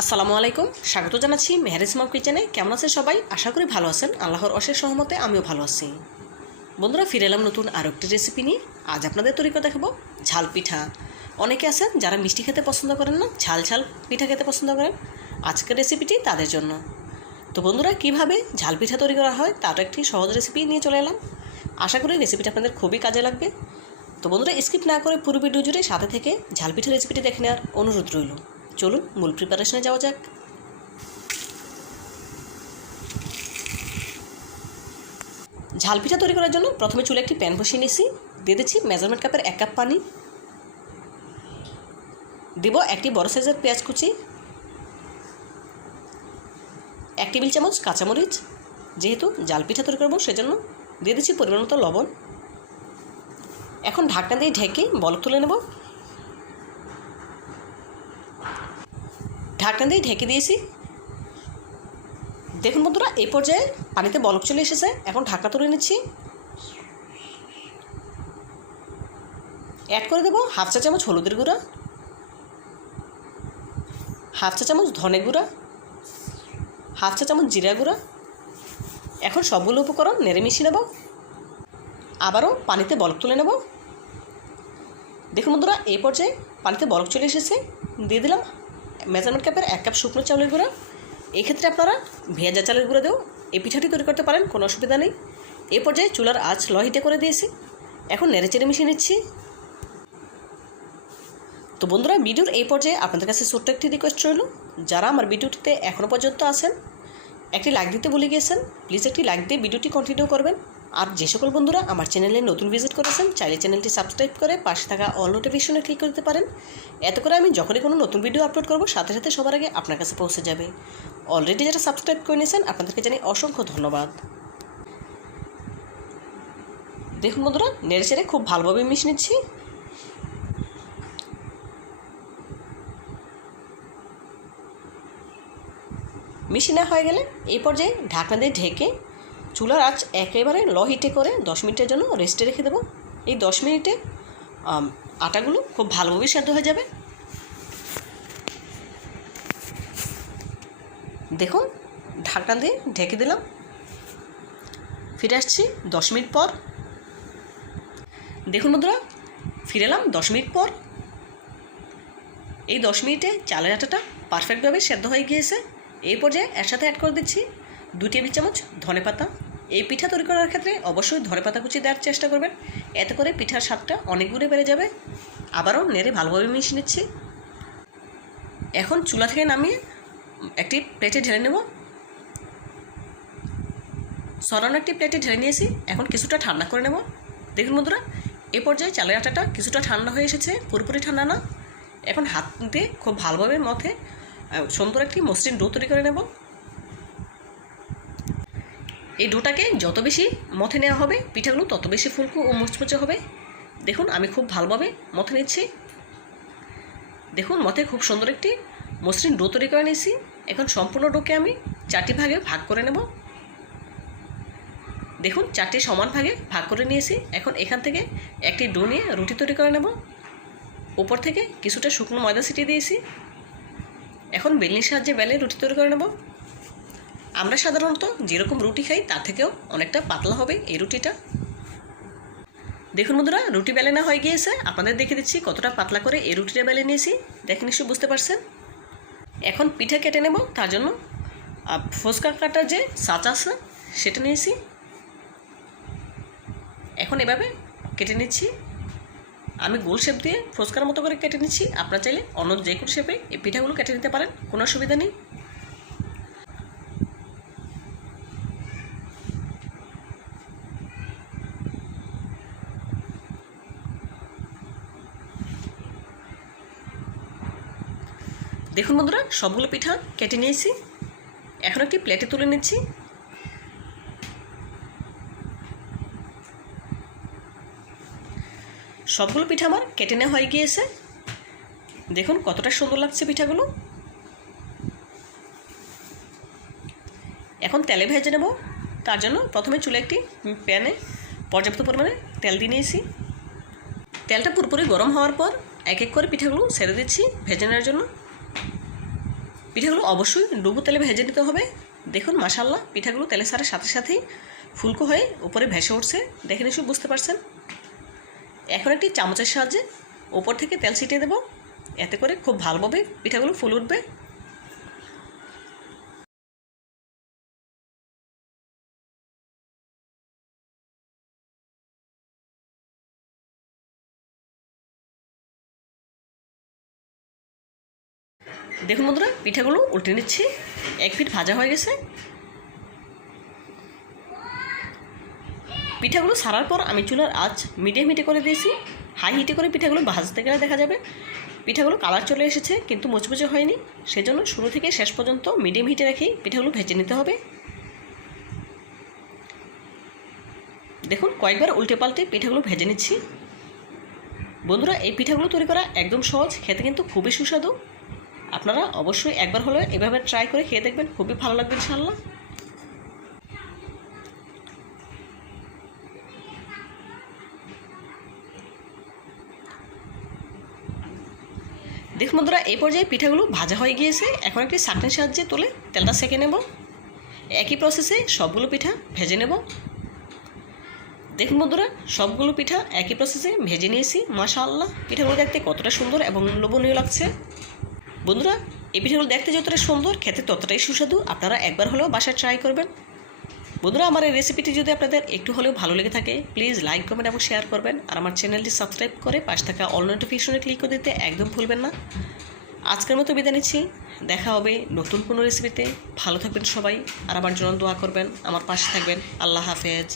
আসসালামু আলাইকুম, স্বাগত জানাচ্ছি মেহারিস মাম কিচেনে। কেমন আছেন সবাই? আশা করি ভালো আছেন। আল্লাহর অশেষ সহমতে আমিও ভালো আছি। বন্ধুরা, ফিরে এলাম নতুন আরও একটি রেসিপি নিয়ে। আজ আপনাদের তৈরি করে দেখাবো, ঝাল পিঠা। অনেকে আছেন যারা মিষ্টি খেতে পছন্দ করেন না, ঝাল ঝাল পিঠা খেতে পছন্দ করেন। আজকের রেসিপিটি তাদের জন্য। তো বন্ধুরা, কীভাবে ঝাল পিঠা তৈরি করা হয় তারও একটি সহজ রেসিপি নিয়ে চলে এলাম। আশা করি রেসিপিটা আপনাদের খুবই কাজে লাগবে। তো বন্ধুরা স্কিপ না করে পুরো ভিডিও জুড়ে সাথে থেকে ঝাল পিঠা রেসিপিটি দেখে নেওয়ার অনুরোধ রইল। চলুন মূল প্রিপারেশনে যাওয়া যাক। ঝাল পিঠা তৈরি করার জন্য প্রথমে চুলে একটি প্যান বসিয়ে নিয়েছি দিয়ে দিচ্ছি মেজারমেন্ট কাপের এক কাপ পানি। দেব একটি বড় সাইজের পেঁয়াজ কুচি। এক টেবিল চামচ কাঁচামরিচ। যেহেতু জাল পিঠা তৈরি করব সেজন্য দিয়ে দিচ্ছি পরিমাণ মতো লবণ। এখন ঢাকনা দিয়ে ঢেকে বলক তুলে নেব। ঢাকনা দিয়ে ঢেকে দিয়েছি। দেখুন বন্ধুরা এই পর্যায়ে পানিতে বলক চলে এসেছে। এখন ঢাকা তুলে নিচ্ছি। অ্যাড করে দেবো হাফ চা চামচ হলুদের গুঁড়া, হাফ চা চামচ ধনে গুঁড়া, হাফ চা চামচ জিরা গুঁড়া। এখন সবগুলো উপকরণ নেড়ে মিশিয়ে নেব। আবারও পানিতে বলক তুলে নেব। দেখুন বন্ধুরা এই পর্যায়ে পানিতে বরফ চলে এসেছে। দিয়ে দিলাম মেজারমেন্ট কাপের এক কাপ শুকনো চাউলের গুঁড়া। এই ক্ষেত্রে আপনারা ভেজা চালের গুঁড়ো দেও এই পিঠাটি তৈরি করতে পারেন, কোনো অসুবিধা নেই। এ পর্যায়ে চুলার আঁচ লহিটে করে দিয়েছি। এখন নেড়েচেড়ে মিশিয়ে নিচ্ছি। তো বন্ধুরা, ভিডিওর এই পর্যায়ে আপনাদের কাছে ছোট্ট একটি রিকোয়েস্ট রইল। যারা আমার ভিডিওটিতে এখনও পর্যন্ত আছেন, একটি লাইক দিতে ভুলে গিয়েছেন প্লিজ একটি লাইক দিয়ে ভিডিওটি কন্টিনিউ করবেন। আর যে সকল বন্ধুরা আমার চ্যানেলে নতুন ভিজিট করেছেন, চাইলে চ্যানেলটি সাবস্ক্রাইব করে পাশে থাকা অল নোটিফিকেশনে ক্লিক করতে পারেন। এত করে আমি যখনই কোনো নতুন ভিডিও আপলোড করব, সাথে সাথে সবার আগে আপনার কাছে পৌঁছে যাবে। অলরেডি যারা সাবস্ক্রাইব করে নিয়েছেন, আপনাদেরকে জানাই অসংখ্য ধন্যবাদ। দেখুন বন্ধুরা, নেড়ে চেড়ে খুব ভালোভাবে মিশিয়ে নিচ্ছি। মিশিয়ে নেওয়া হয়ে গেলে এই পর্যায়ে ঢাকনা দিয়ে ঢেকে চুলার আঁচ একেবারে ল হিটে করে দশ মিনিটের জন্য রেস্টে রেখে দেবো। এই দশ মিনিটে আটাগুলো খুব ভালোভাবে সেদ্ধ হয়ে যাবে। দেখুন, ঢাকনা দিয়ে ঢেকে দিলাম। ফিরে আসছি দশ মিনিট পর। দেখুন বন্ধুরা, ফিরে এলাম দশ মিনিট পর। এই দশ মিনিটে চালের আটাটা পারফেক্টভাবে সেদ্ধ হয়ে গিয়েছে। এই পর্যায়ে একসাথে অ্যাড করে দিচ্ছি দু টেবিল চামচ ধনে পাতা এই পিঠা তৈরি করার ক্ষেত্রে অবশ্যই ধনে পাতা কুচি দেওয়ার চেষ্টা করবেন। এতে করে পিঠার স্বাদটা অনেক গুণে বেড়ে যাবে। আবারও নেড়ে ভালোভাবে মিশিয়ে নিচ্ছি। এখন চুলা থেকে নামিয়ে একটি প্লেটে ঢেলে নেব। সরানো একটি প্লেটে ঢেলে নিয়েছি। এখন কিছুটা ঠান্ডা করে নেব। দেখুন বন্ধুরা, এ পর্যায়ে চালের আটাটা কিছুটা ঠান্ডা হয়ে এসেছে, পুরোপুরি ঠান্ডা না। এখন হাত দিয়ে খুব ভালোভাবে মথে সুন্দর একটি মসৃণ ডো তৈরি করে নেব। এই ডোটাকে যত বেশি মথে নেওয়া হবে, পিঠাগুলো তত বেশি ফুলকু ও মুচমুচে হবে। দেখুন, আমি খুব ভালোভাবে মথে নিচ্ছি। দেখুন, মথে খুব সুন্দর একটি মসৃণ ডো তৈরি করে নিয়েছি। এখন সম্পূর্ণ ডোকে আমি চারটি ভাগে ভাগ করে নেব। দেখুন, চারটি সমান ভাগে ভাগ করে নিয়েছি। এখন এখান থেকে একটি ডো নিয়ে রুটি তৈরি করে নেব। উপর থেকে কিছুটা শুকনো ময়দা ছিটিয়ে দিয়েছি। এখন বেলনির সাহায্যে বেলে রুটি তৈরি করে নেব। আমরা সাধারণত যেরকম রুটি খাই, তার থেকেও অনেকটা পাতলা হবে এই রুটিটা। দেখুন বন্ধুরা, রুটি বেলে না হয়ে গিয়েছে। আপনাদের দেখে দিচ্ছি কতটা পাতলা করে এই রুটিটা বেলে নিয়েছি। দেখে নিশ্চয়ই বুঝতে পারছেন। এখন পিঠা কেটে নেব, তার জন্য ফুচকা কাটার যে সাচ আছে, সেটা নিয়েছি। এখন এভাবে কেটে নিচ্ছি। আমি গোল শেপ দিয়ে ফুচকার মতো করে কেটে নিচ্ছি। আপনার চাইলে অন্য যে কোনো শেপে এই পিঠাগুলো কেটে নিতে পারেন, কোনো অসুবিধা নেই। দেখুন বন্ধুরা, সবগুলো পিঠা কেটে নিয়েছি। এখন একটি প্লেটে তুলে নিচ্ছি। সবগুলো পিঠা আমার কেটে নেওয়া হয়ে গিয়েছে। দেখুন কতটা সুন্দর লাগছে পিঠাগুলো। এখন তেলে ভেজে নেব। তার জন্য প্রথমে চুলে একটি প্যানে পর্যাপ্ত পরিমাণে তেল দিয়ে নিয়েছি। তেলটা পুরোপুরি গরম হওয়ার পর এক এক করে পিঠাগুলো ছেড়ে দিচ্ছি ভেজে নেওয়ার জন্য। পিঠাগুলো অবশ্যই ডুবু তেলে ভেজে নিতে হবে। দেখুন মাসাল্লাহ পিঠাগুলো তেলে সারার সাথে সাথেই ফুলকো হয়ে উপরে ভেসে উঠছে। দেখে নিশ্চয়ই বুঝতে পারছেন। এখন একটি চামচের সাহায্যে ওপর থেকে তেল ছিটিয়ে দেব। এতে করে খুব ভালোভাবে পিঠাগুলো ফুল উঠবে। দেখুন বন্ধুরা, পিঠাগুলো উল্টে নিচ্ছি। এক পিঠ ভাজা হয়ে গেছে। পিঠাগুলো সারার পর আমি চুলার আঁচ মিডিয়াম হিটে করে দিয়েছি। হাই হিটে করে পিঠাগুলো ভাজতে গেলে দেখা যাবে, পিঠাগুলো কালার চলে এসেছে, কিন্তু মুচমুচে হয়নি। সেজন্য শুরু থেকে শেষ পর্যন্ত মিডিয়াম হিটে রেখেই পিঠাগুলো ভেজে নিতে হবে। দেখুন, কয়েকবার উল্টে পাল্টে পিঠাগুলো ভেজে নিচ্ছি। বন্ধুরা, এই পিঠাগুলো তৈরি করা একদম সহজ, খেতে কিন্তু খুবই সুস্বাদু। আপনারা অবশ্যই একবার হলে এভাবে ট্রাই করে খেয়ে দেখবেন, খুবই ভালো লাগবে ইনশাল্লাহ দেখুন বন্ধুরা, এই পর্যায়ে পিঠাগুলো ভাজা হয়ে গিয়েছে। এখন একটি চাটনির সাহায্যে তুলে তেলটা সেঁকে নেব। একই প্রসেসে সবগুলো পিঠা ভেজে নেব। দেখুন বন্ধুরা, সবগুলো পিঠা একই প্রসেসে ভেজে নিয়েছি, মাশাআল্লাহ। পিঠাগুলো দেখতে কতটা সুন্দর এবং লোভনীয় লাগছে। বন্ধুরা, এই পিঠাগুলো দেখতে যতটা সুন্দর, খেতে ততটাই সুস্বাদু। আপনারা একবার হলেও বাসায় ট্রাই করবেন। বন্ধুরা, আমার এই রেসিপিটি যদি আপনাদের একটু হলেও ভালো লেগে থাকে প্লিজ লাইক কমেন্ট এবং শেয়ার করবেন। আর আমার চ্যানেলটি সাবস্ক্রাইব করে পাশ থাকা অল নোটিফিকেশনে ক্লিক করে দিতে একদম ভুলবেন না। আজকের মতো বিদায় নিচ্ছি। দেখা হবে নতুন কোনো রেসিপিতে ভালো থাকবেন সবাই। আর আমার জন্য দোয়া করবেন। আমার পাশে থাকবেন। আল্লাহ হাফেজ।